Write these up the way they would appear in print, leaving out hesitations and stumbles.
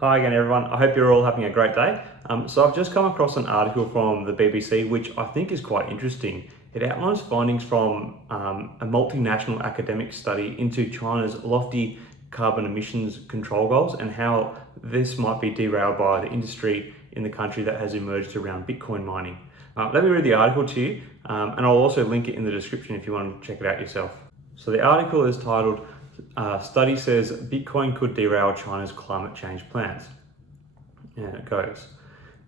Hi again everyone, I hope you're all having a great day. So I've just come across an article from the BBC which I think is quite interesting. It outlines findings from a multinational academic study into China's lofty carbon emissions control goals and how this might be derailed by the industry in the country that has emerged around Bitcoin mining. Let me read the article to you and I'll also link it in the description if you want to check it out yourself. So the article is titled Study says Bitcoin could derail China's climate change plans. And it goes,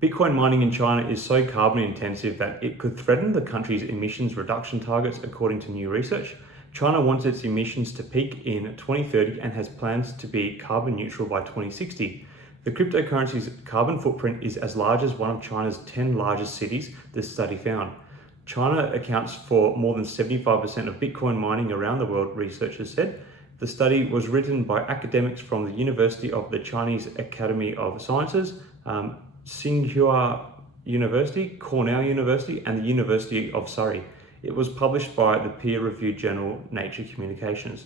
Bitcoin mining in China is so carbon intensive that it could threaten the country's emissions reduction targets according to new research. China wants its emissions to peak in 2030 and has plans to be carbon neutral by 2060. The cryptocurrency's carbon footprint is as large as one of China's 10 largest cities, this study found. China accounts for more than 75% of Bitcoin mining around the world, researchers said. The study was written by academics from the University of the Chinese Academy of Sciences, Tsinghua University, Cornell University, and the University of Surrey. It was published by the peer-reviewed journal Nature Communications.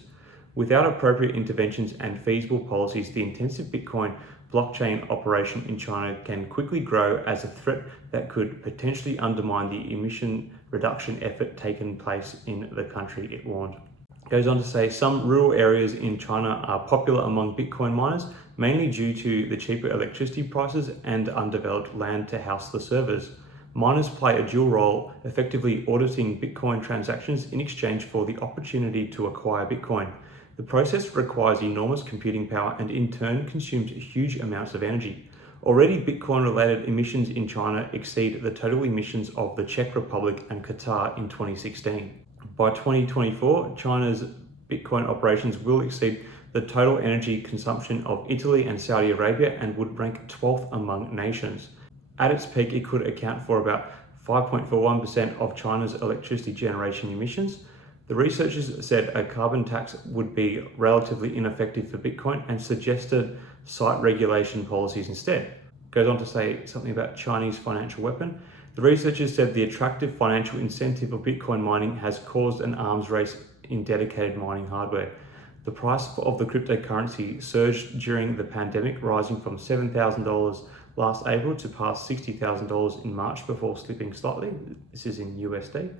Without appropriate interventions and feasible policies, the intensive Bitcoin blockchain operation in China can quickly grow as a threat that could potentially undermine the emission reduction effort taking place in the country, it warned. Goes on to say some rural areas in China are popular among Bitcoin miners, mainly due to the cheaper electricity prices and undeveloped land to house the servers. Miners play a dual role, effectively auditing Bitcoin transactions in exchange for the opportunity to acquire Bitcoin. The process requires enormous computing power and in turn consumes huge amounts of energy. Already, Bitcoin-related emissions in China exceed the total emissions of the Czech Republic and Qatar in 2016. By 2024, China's Bitcoin operations will exceed the total energy consumption of Italy and Saudi Arabia and would rank 12th among nations. At its peak, it could account for about 5.41% of China's electricity generation emissions. The researchers said a carbon tax would be relatively ineffective for Bitcoin and suggested site regulation policies instead. Goes on to say something about Chinese financial weapon. The researchers said the attractive financial incentive of Bitcoin mining has caused an arms race in dedicated mining hardware. The price of the cryptocurrency surged during the pandemic, rising from $7,000 last April to past $60,000 in March before slipping slightly. This is in USD.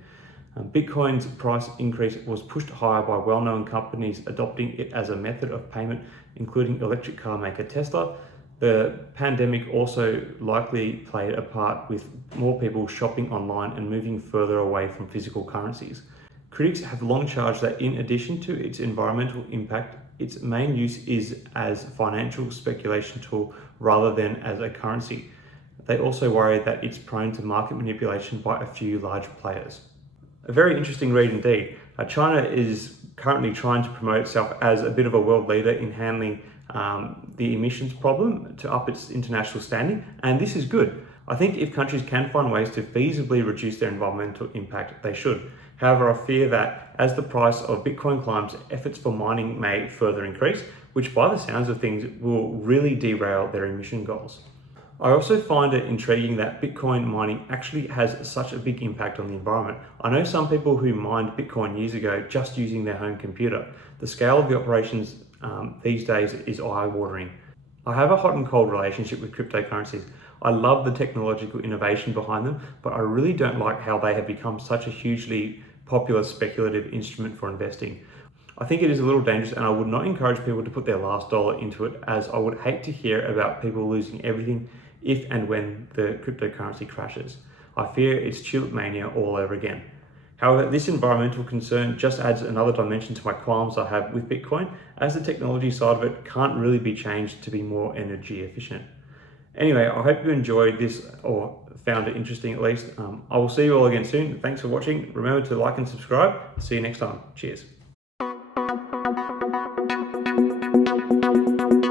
Bitcoin's price increase was pushed higher by well-known companies adopting it as a method of payment, including electric car maker Tesla. The pandemic also likely played a part with more people shopping online and moving further away from physical currencies. Critics have long charged that in addition to its environmental impact, its main use is as a financial speculation tool rather than as a currency. They also worry that it's prone to market manipulation by a few large players. A very interesting read indeed. China is currently trying to promote itself as a bit of a world leader in handling the emissions problem to up its international standing, and this is good. I think if countries can find ways to feasibly reduce their environmental impact, they should. However, I fear that as the price of Bitcoin climbs, efforts for mining may further increase, which by the sounds of things will really derail their emission goals. I also find it intriguing that Bitcoin mining actually has such a big impact on the environment. I know some people who mined Bitcoin years ago just using their home computer. The scale of the operations these days is eye-watering. I have a hot and cold relationship with cryptocurrencies. I love the technological innovation behind them, but I really don't like how they have become such a hugely popular speculative instrument for investing. I think it is a little dangerous and I would not encourage people to put their last dollar into it, as I would hate to hear about people losing everything if and when the cryptocurrency crashes. I fear it's tulip mania all over again. However, this environmental concern just adds another dimension to my qualms I have with Bitcoin, as the technology side of it can't really be changed to be more energy efficient. Anyway, I hope you enjoyed this or found it interesting at least. I will see you all again soon. Thanks for watching. Remember to like and subscribe. See you next time. Cheers.